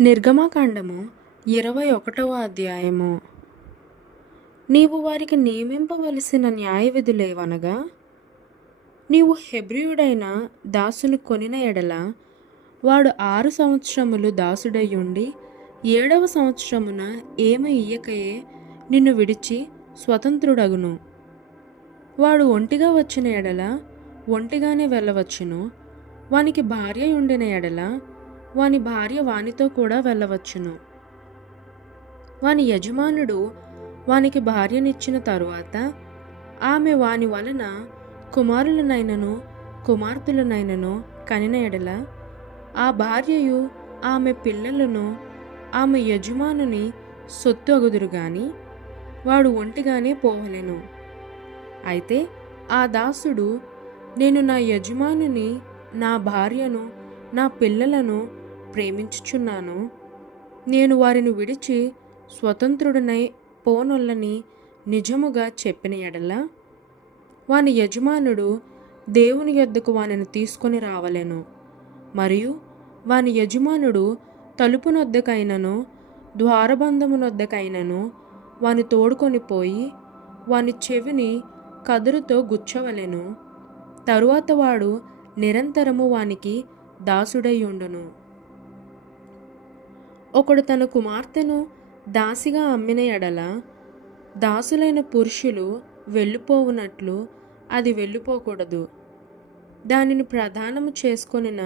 నిర్గమకాండము 21వ అధ్యాయము. నీవు వారికి నియమింపవలసిన న్యాయవిధులేవనగా, నీవు హెబ్రీయుడైన దాసుని కొనిన ఎడల వాడు 6 సంవత్సరములు దాసుడయ్యుండి 7వ సంవత్సరమున ఏమి ఇయ్యకయే నిన్ను విడిచి స్వతంత్రుడగును. వాడు ఒంటిగా వచ్చిన ఎడల ఒంటిగానే వెళ్ళవచ్చును. వానికి భార్య ఉండిన ఎడల వాని భార్య వానితో కూడా వెళ్ళవచ్చును. వాని యజమానుడు వానికి భార్యనిచ్చిన తరువాత ఆమె వాని వలన కుమారులనైనను కుమార్తెలనైనను కనిన ఎడల ఆ భార్యయు ఆమె పిల్లలను ఆమె యజమానుని సొత్తు అగుదురు గాని వాడు ఒంటిగానే పోవలెను. అయితే ఆ దాసుడు, నేను నా యజమానుని, నా భార్యను, నా పిల్లలను ప్రేమించుచున్నాను, నేను వారిని విడిచి స్వతంత్రుడనై పోనొల్లని నిజముగా చెప్పిన ఎడల వాని యజమానుడు దేవుని యొద్దకు వానిని తీసుకొని రావలెను. మరియు వాని యజమానుడు తలుపునొద్దకైనను ద్వారబంధమునొద్దకైనను వాని తోడుకొని పోయి వాని చెవిని కదురుతో గుచ్చవలెను. తరువాత వాడు నిరంతరము వానికి దాసుడైయుండును. ఒకడు తన కుమార్తెను దాసిగా అమ్మిన ఎడల దాసులైన పురుషులు వెళ్ళిపోవునట్లు అది వెళ్ళిపోకూడదు. దానిని ప్రదానము చేసుకొనిన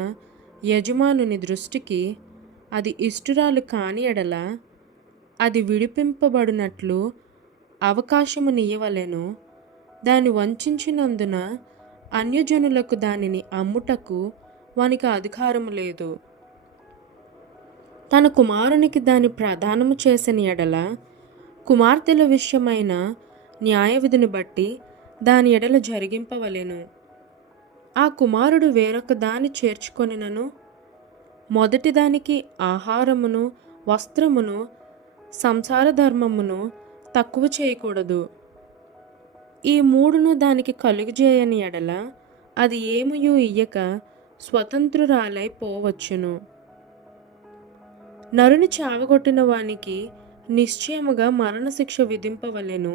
యజమానుని దృష్టికి అది ఇష్టురాలు కాని ఎడల అది విడిపింపబడినట్లు అవకాశము నీయవలెను. దాన్ని వంచినందున అన్యజనులకు దానిని అమ్ముటకు వానికి అధికారము లేదు. తన కుమారునికి దాని ప్రదానము చేసిన ఎడల కుమార్తెల విషయమైన న్యాయవిధిని బట్టి దాని ఎడల జరిగింపవలెను. ఆ కుమారుడు వేరొక దాన్ని చేర్చుకొనినను మొదటి దానికి ఆహారమును వస్త్రమును సంసార ధర్మమును తక్కువ చేయకూడదు. ఈ మూడును దానికి కలుగజేయని ఎడల అది ఏమయూ ఇయ్యక స్వతంత్రురాలై పోవచ్చును. నరుని చావగొట్టిన వానికి నిశ్చయముగా మరణశిక్ష విధింపవలెను.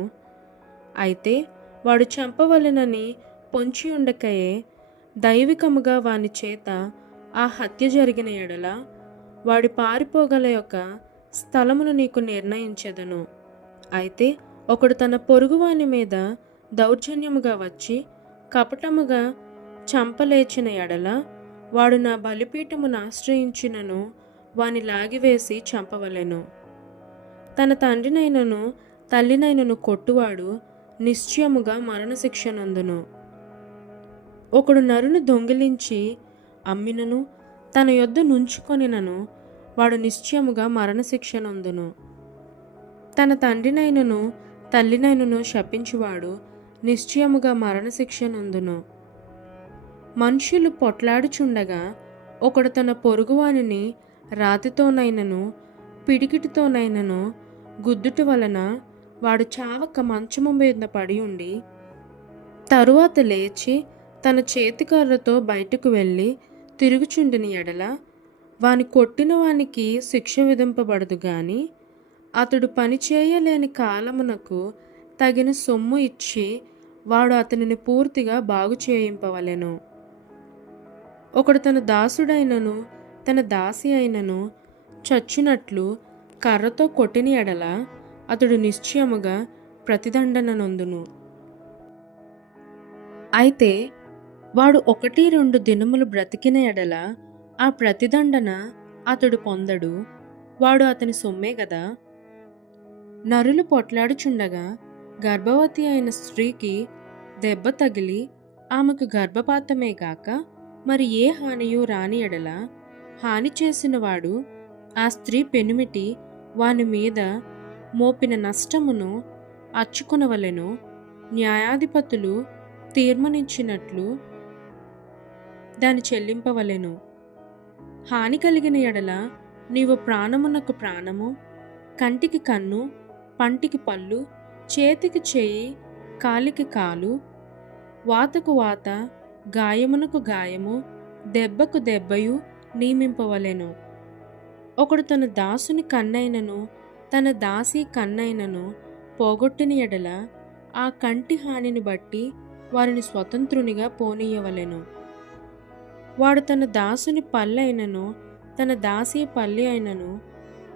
అయితే వాడు చంపవలెనని పొంచి ఉండకయే దైవికముగా వాని చేత ఆ హత్య జరిగిన ఎడల వాడి పారిపోగల యొక్క స్థలమును నీకు నిర్ణయించెదను. అయితే ఒకడు తన పొరుగువాని మీద దౌర్జన్యముగా వచ్చి కపటముగా చంపలేచిన ఎడల వాడు నా బలిపీఠమును ఆశ్రయించినను వాని లాగివేసి చంపవలెను. తన తండ్రినైనను తల్లినైనను కొట్టువాడు నిశ్చయముగా మరణశిక్ష నందును. ఒకడు నరుని దొంగిలించి అమ్మినను తన యొద్ద నుంచుకొనినను వాడు నిశ్చయముగా మరణశిక్ష నందును. తన తండ్రినైనను తల్లినైనను శపించువాడు నిశ్చయముగా మరణశిక్ష నందును. మనుష్యులు పొట్లాడుచుండగా ఒకడు తన పొరుగువానిని రాతితోనైనను పిడికిటితోనైనను గుద్దుట వలన వాడు చావక మంచము మీద పడి ఉండి తరువాత లేచి తన చేతికర్రతో బయటకు వెళ్ళి తిరుగుచుండిన ఎడల వాని కొట్టిన వానికి శిక్ష విధింపబడదు గాని అతడు పని చేయలేని కాలమునకు తగిన సొమ్ము ఇచ్చి వాడు అతనిని పూర్తిగా బాగు చేయింపవలెను. ఒకడు తన దాసుడైనను తన దాసి అయినను చచ్చునట్లు కర్రతో కొట్టిన ఎడల అతడు నిశ్చయముగా ప్రతిదండన నొందును. అయితే వాడు 1-2 దినములు బ్రతికిన ఎడల ఆ ప్రతిదండన అతడు పొందడు. వాడు అతని సొమ్మే గదా. నరులు పొట్లాడుచుండగా గర్భవతి అయిన స్త్రీకి దెబ్బ తగిలి ఆమెకు గర్భపాతమే గాక మరి ఏ హానియు రాని ఎడల హాని చేసిన వాడు ఆ స్త్రీ పెనిమిటి వాని మీద మోపిన నష్టమును అచ్చుకొనవలెను. న్యాయాధిపతులు తీర్మానించినట్లు దాని చెల్లింపవలెను. హాని కలిగిన ఎడల నీవు ప్రాణమునకు ప్రాణము, కంటికి కన్ను, పంటికి పళ్ళు, చేతికి చేయి, కాలికి కాలు, వాతకు వాత, గాయమునకు గాయము, దెబ్బకు దెబ్బయు నియమింపవలెను. ఒకడు తన దాసుని కన్నైనను తన దాసి కన్నైనను పోగొట్టిన ఎడల ఆ కంటి హానిని బట్టి వారిని స్వతంత్రునిగా పోనీయవలెను. వాడు తన దాసుని పల్లెైనను తన దాసి పల్లె అయినను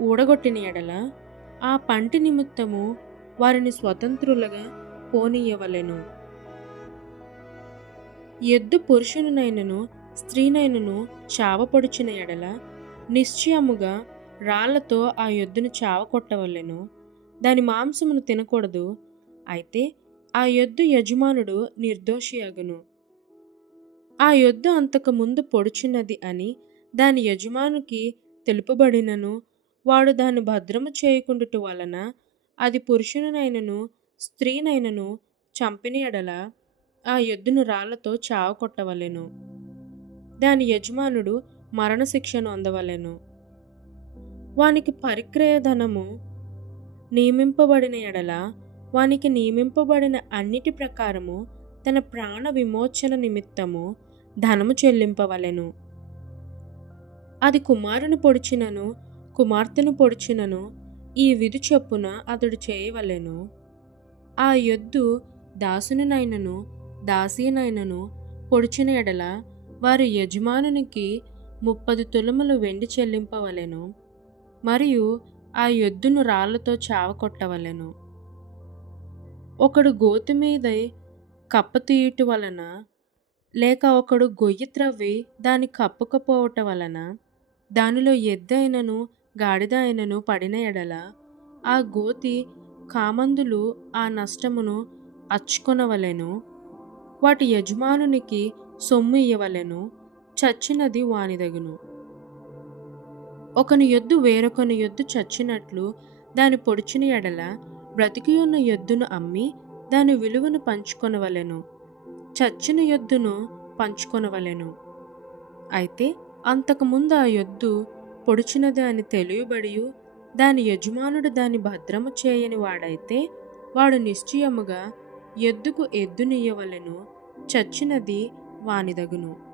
ఊడగొట్టిన ఎడల ఆ పంటి నిమిత్తము వారిని స్వతంత్రులుగా పోనీయవలెను. ఎద్దు పురుషునినైనను స్త్రీనైనను చావపొడిచిన ఎడల నిశ్చయముగా రాళ్లతో ఆ ఎద్దును చావకొట్టవలెను. దాని మాంసమును తినకూడదు. అయితే ఆ ఎద్దు యజమానుడు నిర్దోషియగును. ఆ ఎద్దు అంతకు ముందు పొడుచున్నది అని దాని యజమానికి తెలుపబడినను వాడు దాన్ని భద్రము చేయకుండుట వలన అది పురుషునినైనను స్త్రీనైనను చంపిన ఎడల ఆ ఎద్దును రాళ్లతో చావకొట్టవలెను. దాని యజమానుడు మరణశిక్షను అందవలెను. వానికి పరిక్రయ ధనము నియమింపబడిన ఎడల వానికి నియమింపబడిన అన్నిటి ప్రకారము తన ప్రాణ విమోచన నిమిత్తము ధనము చెల్లింపవలెను. అది కుమారుని పొడిచినను కుమార్తెను పొడిచినను ఈ విధి చొప్పున అతడు చేయవలెను. ఆ ఎద్దు దాసునినైనను దాసీనైనను పొడిచిన ఎడల వారి యజమానునికి 30 తులములు వెండి చెల్లింపవలెను. మరియు ఆ ఎద్దును రాళ్లతో చావకొట్టవలెను. ఒకడు గోతి మీద కప్ప తీయుట వలన లేక ఒకడు గొయ్యి త్రవ్వి దాని కప్పుకపోవట వలన దానిలో ఎద్దైనను గాడిద అయినను పడిన ఎడల ఆ గోతి కామందులు ఆ నష్టమును అచ్చుకొనవలెను. వాటి యజమానునికి సొమ్ము ఇయ్యవలెను. చచ్చినది వానిదగును. ఒకని ఎద్దు వేరొకని ఎద్దు చచ్చినట్లు దాని పొడిచిన ఎడల బ్రతికి ఉన్న ఎద్దును అమ్మి దాని విలువను పంచుకొనవలెను. చచ్చిన ఎద్దును పంచుకొనవలెను. అయితే అంతకుముందు ఆ ఎద్దు పొడిచినది అని తెలియబడియు దాని యజమానుడు దాని భద్రము చేయని వాడైతే వాడు నిశ్చయముగా ఎద్దుకు ఎద్దునియ్యవలెను. చచ్చినది వానిదగును.